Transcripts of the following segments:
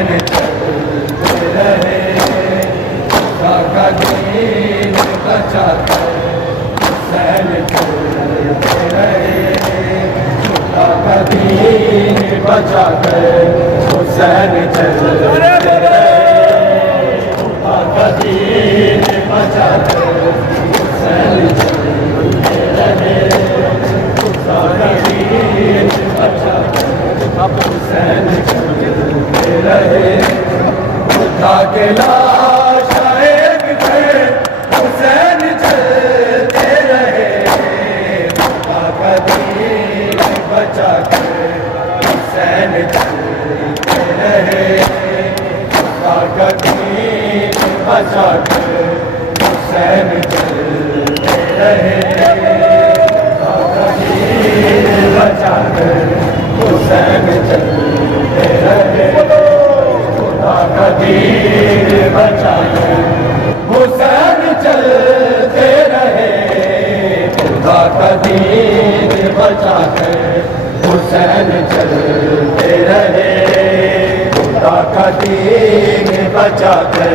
حسین چلتے رہے کا دین بچا کر حسین چلتے رہے کا دین بچا کر حسین چلتے رہے کا دین بچا کر حسین چلتے رہے کا دین بچا کر حسین چلتے رہے خدا کے لاش ایک تھے حسین چلتے رہے خدا کا دین بچا کر حسین چلتے رہے خدا کا دین بچا کر حسین چلتے رہے خدا کا دین بچا کر حسین چلتے رہے خدا کا دین بچا کر حسین چلتے رہے خدا کا دین بچا کر حسین چلتے رہے خدا کا دین بچا کر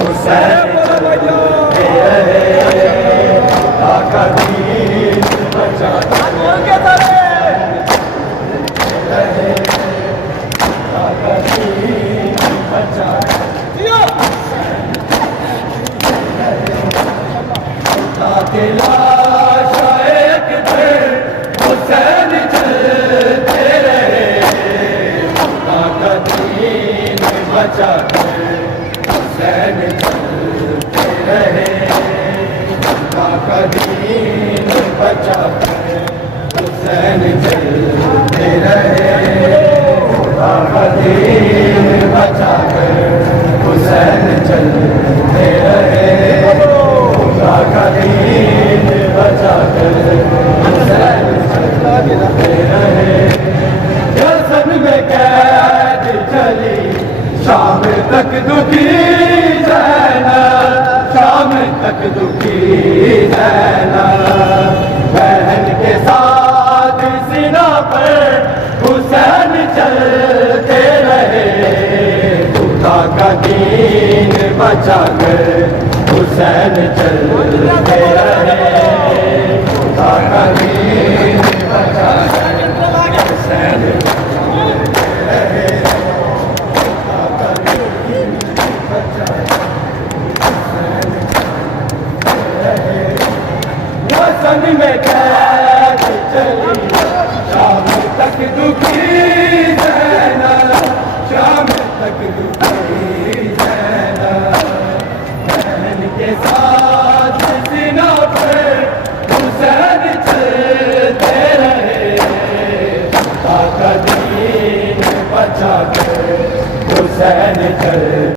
حسین چلتے رہے خدا کا دین بچا کر لاش ایک تھے حسین چلتے رہے خدا کا دین بچا کر حسین چلتے رہے خدا کا دین بچا کر حسین چلتے رہے خدا کا دین بچا کر حسین چلتے رہے خدا کا دین بچا کر حسین چلتے رہے جسد میں قید چلی شام تک دکھی زینب شام تک دکھی زینب بہن کے ساتھ سینہ پر حسین چلتے رہے خدا کا دین بچا کر حسین چلتے رہے خدا کا دین بچا کر حسین چلتے رہے خدا کا دین بچا کر حسین چلتے رہے وطن میں قید چلی شام تک دکھی زینب شام تک دکھی زینب کے ساتھ سینہ پر حسین چلتے رہے خدا کا دین بچا کر حسین چلتے